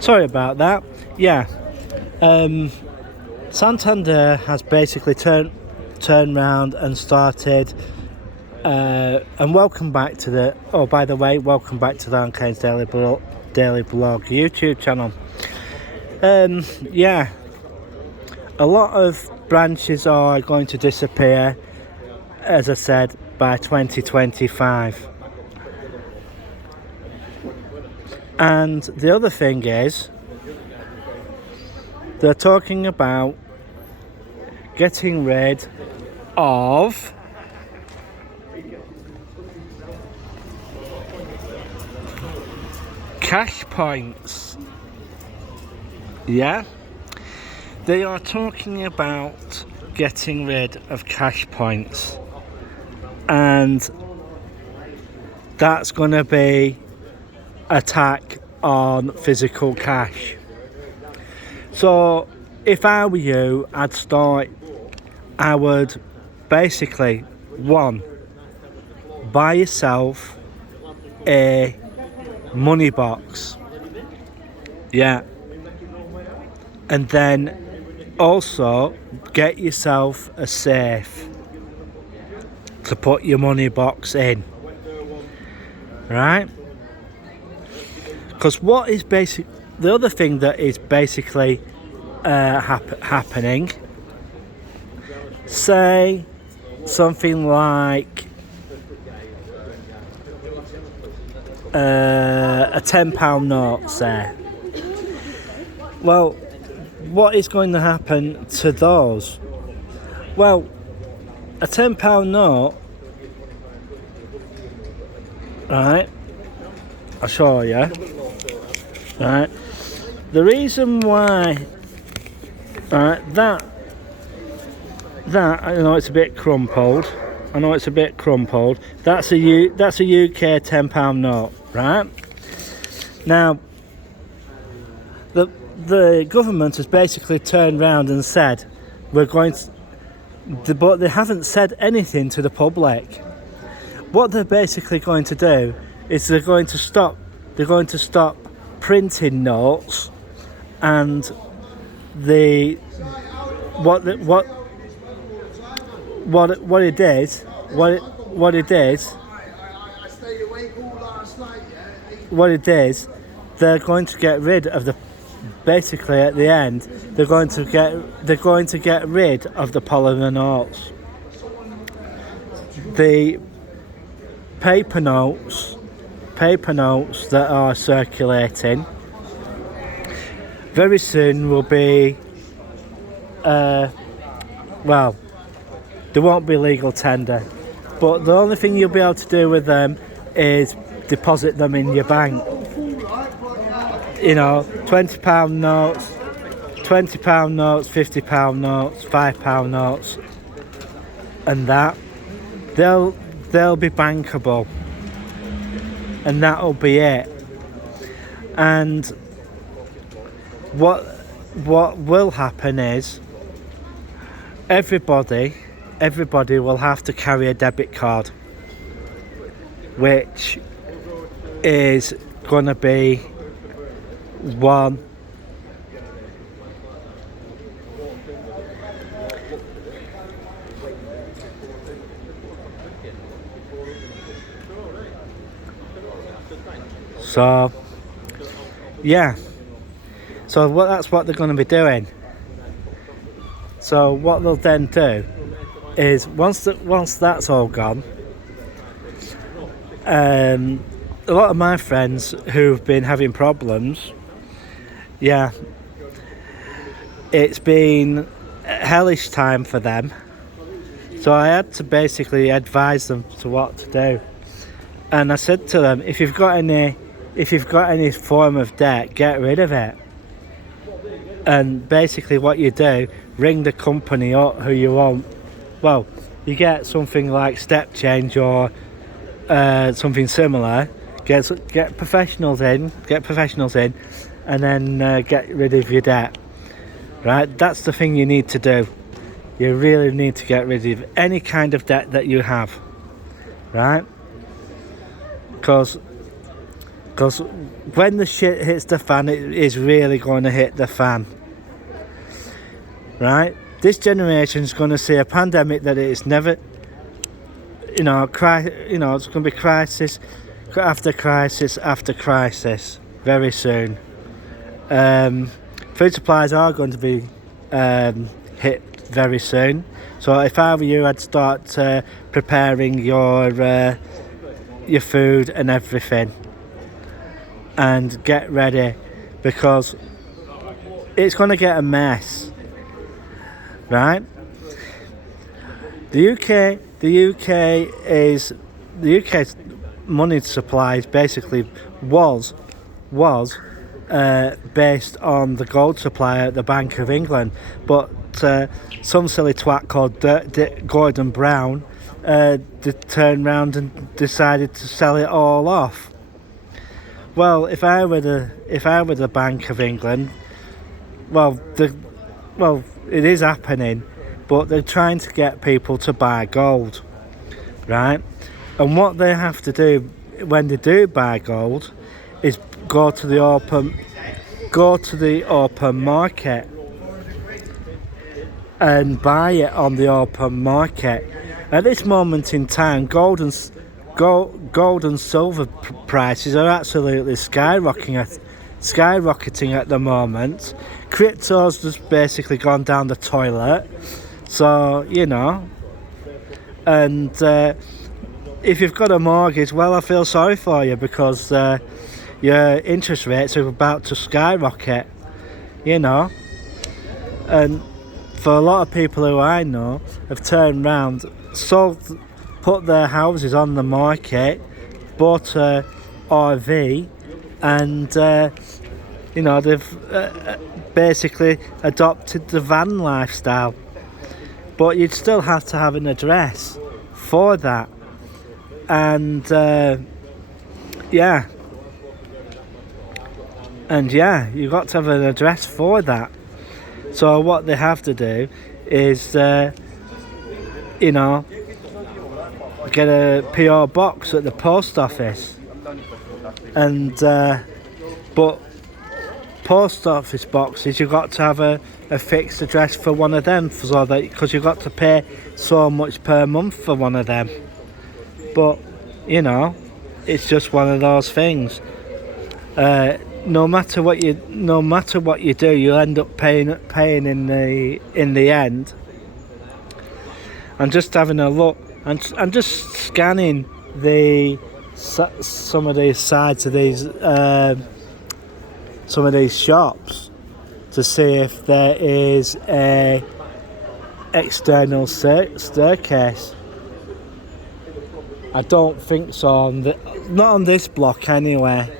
Sorry about that. Yeah. Santander has basically turned round and started. And welcome back to the. Oh, by the way, welcome back to the Alan Daily Blog YouTube channel. Yeah, a lot of branches are going to disappear, as I said, by 2025. And the other thing is, they're talking about getting rid of cash points. Yeah, they are talking about getting rid of cash points, and that's going to be attack on physical cash. So if I were you, I would basically, one, buy yourself a money box. Yeah. And then also get yourself a safe to put your money box in. Right? Because the other thing that is basically happening, say something like a £10 note, say. Well, what is going to happen to those? Well, a £10 note, right? I'll show you. Right, the reason why, right, that I know it's a bit crumpled. That's a UK £10 note, right? Now, the government has basically turned round and said we're going to, but they haven't said anything to the public. What they're basically going to do is they're going to stop printing notes, and what it is, they're going to get rid of basically at the end they're going to get rid of the polymer notes, the paper notes that are circulating. Very soon will be well, there won't be legal tender, but the only thing you'll be able to do with them is deposit them in your bank. You know, £20 notes, £20 notes, £50 notes, £5 notes, and that they'll be bankable, and that'll be it. And what will happen is everybody will have to carry a debit card, which is going to be one so yeah, so that's what they're going to be doing. So what they'll then do is once that's all gone, a lot of my friends who've been having problems, yeah, it's been a hellish time for them. So I had to basically advise them to what to do, and I said to them, if you've got any form of debt, get rid of it. And basically what you do, ring the company up who you want. Well, you get something like Step Change or something similar. Get professionals in, and then get rid of your debt. Right, that's the thing you need to do. You really need to get rid of any kind of debt that you have, right? Because Because when the shit hits the fan, it is really going to hit the fan. Right? This generation is going to see a pandemic that it is never, it's going to be crisis after crisis after crisis very soon. Food supplies are going to be hit very soon. So if I were you, I'd start preparing your food and everything, and get ready, because it's going to get a mess, right? The UK's money supply is basically was based on the gold supply at the Bank of England, but some silly twat called Gordon Brown turned round and decided to sell it all off. Well, if I were the Bank of England, it is happening, but they're trying to get people to buy gold, right? And what they have to do when they do buy gold is go to the open market and buy it on the open market. At this moment in time, gold and silver prices are absolutely skyrocketing at the moment. Crypto's just basically gone down the toilet. So, and if you've got a mortgage, well, I feel sorry for you, because your interest rates are about to skyrocket, and for a lot of people who I know have turned around, put their houses on the market, bought a RV, and they've basically adopted the van lifestyle. But you'd still have to have an address for that, and you've got to have an address for that. So what they have to do is get a PO box at the post office, and but post office boxes, you've got to have a fixed address for one of them, so that, because you've got to pay so much per month for one of them. But it's just one of those things. No matter what you do, you end up paying in the end. I'm just having a look. I'm just scanning some of these sides of some of these shops to see if there is a external staircase. I don't think so, not on this block anyway,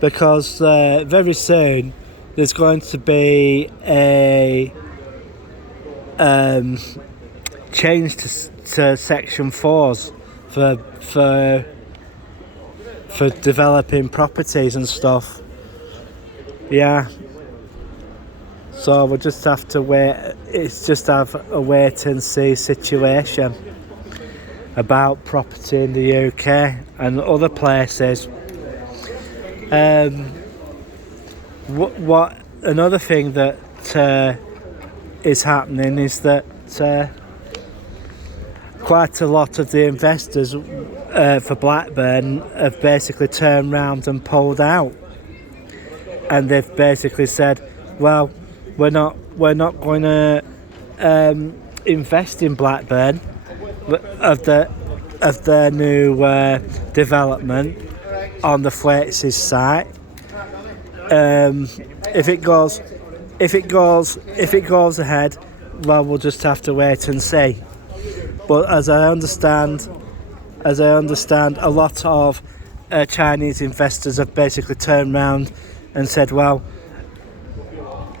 because very soon there's going to be a change to Section 4s for developing properties and stuff. Yeah. So we'll just have to wait. It's just have a wait and see situation about property in the UK and other places. What another thing that is happening is that quite a lot of the investors for Blackburn have basically turned around and pulled out, and they've basically said, well, we're not going to invest in Blackburn of their new development on the Flates's site. If it goes ahead, well, we'll just have to wait and see. But as I understand, a lot of Chinese investors have basically turned around and said,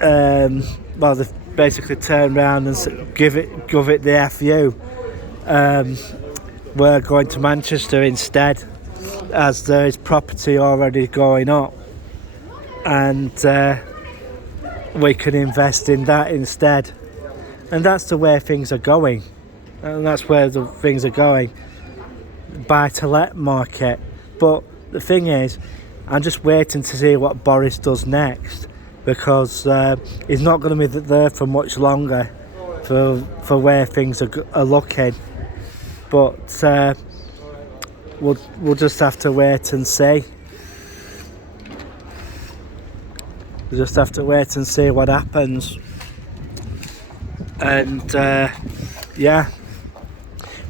they've basically turned around and give it the FU. We're going to Manchester instead, as there is property already going up, and we can invest in that instead. And that's the way things are going. And that's where the things are going. Buy to let market. But the thing is, I'm just waiting to see what Boris does next, because he's not going to be there for much longer for where things are looking. But we'll just have to wait and see. We'll just have to wait and see what happens. And yeah,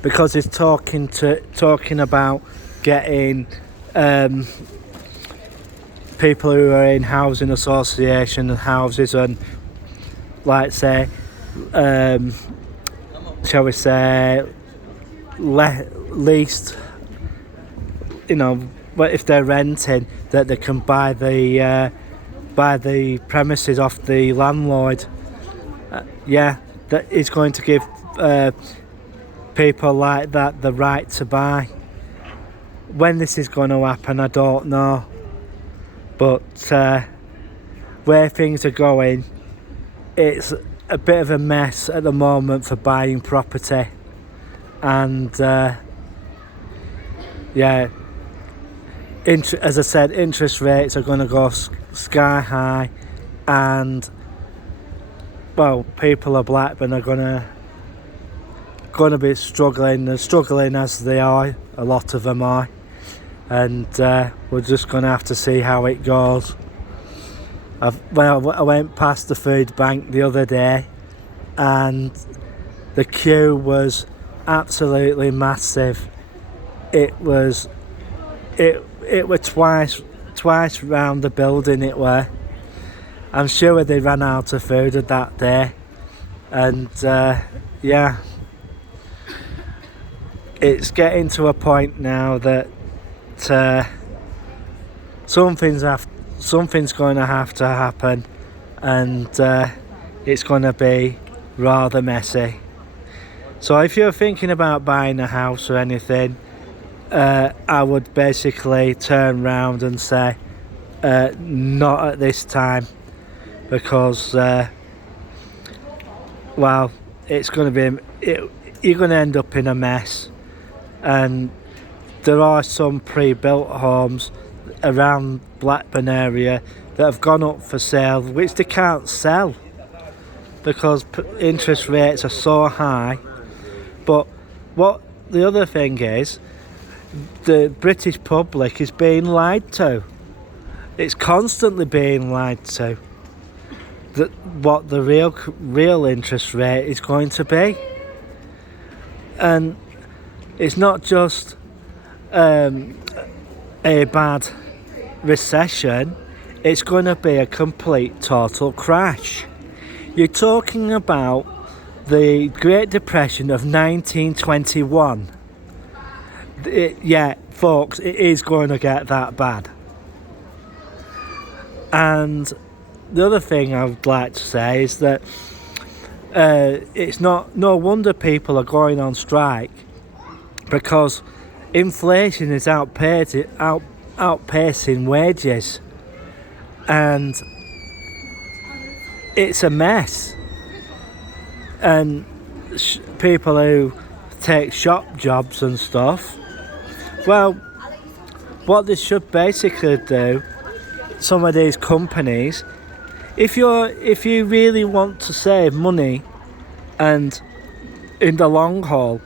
because he's talking about getting people who are in housing association and houses, and like say shall we say leased, you know, if they're renting, that they can buy the premises off the landlord. Yeah, that is going to give people like that the right to buy. When this is going to happen, I don't know, but where things are going, it's a bit of a mess at the moment for buying property. And yeah, as I said, interest rates are going to go sky high, and well, people of Blackburn are going to be struggling as they are. A lot of them are, and we're just going to have to see how it goes. I went past the food bank the other day, and the queue was absolutely massive. It was twice round the building. It were. I'm sure they ran out of food that day, and yeah, it's getting to a point now that something's going to have to happen, and it's going to be rather messy. So if you're thinking about buying a house or anything, I would basically turn round and say not at this time, because well, it's going to be you're going to end up in a mess. And there are some pre-built homes around Blackburn area that have gone up for sale, which they can't sell because interest rates are so high. But what the other thing is, the British public is being lied to. It's constantly being lied to that what the real interest rate is going to be. And it's not just a bad recession, it's going to be a complete total crash. You're talking about the Great Depression of 1921. Yeah, folks, it is going to get that bad. And the other thing I would like to say is that it's no wonder people are going on strike, because inflation is outpacing wages, and it's a mess. And people who take shop jobs and stuff, well, what they should basically do, some of these companies, if you really want to save money and in the long haul,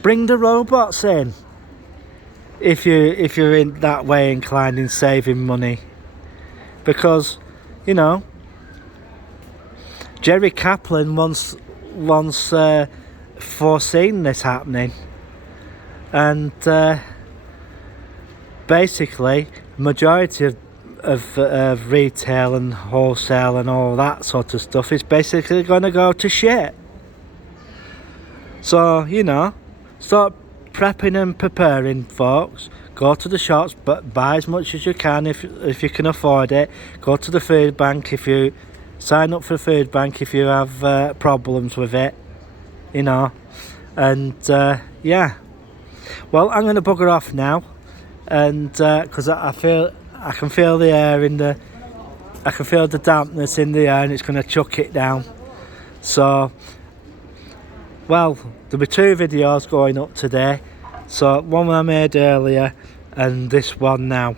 bring the robots in. If you're in that way inclined in saving money, because you know, Jerry Kaplan once foreseen this happening, and basically majority of retail and wholesale and all that sort of stuff is basically going to go to shit. So, you know, start prepping and preparing, folks. Go to the shops, but buy as much as you can if you can afford it. Go to the food bank if you sign up for the food bank if you have problems with it, you know. And yeah, well, I'm going to bugger off now, and because I can feel the air I can feel the dampness in the air, and it's going to chuck it down. So, well, there'll be two videos going up today. So one I made earlier and this one now.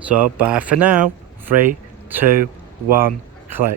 So bye for now. 3, 2, 1, click.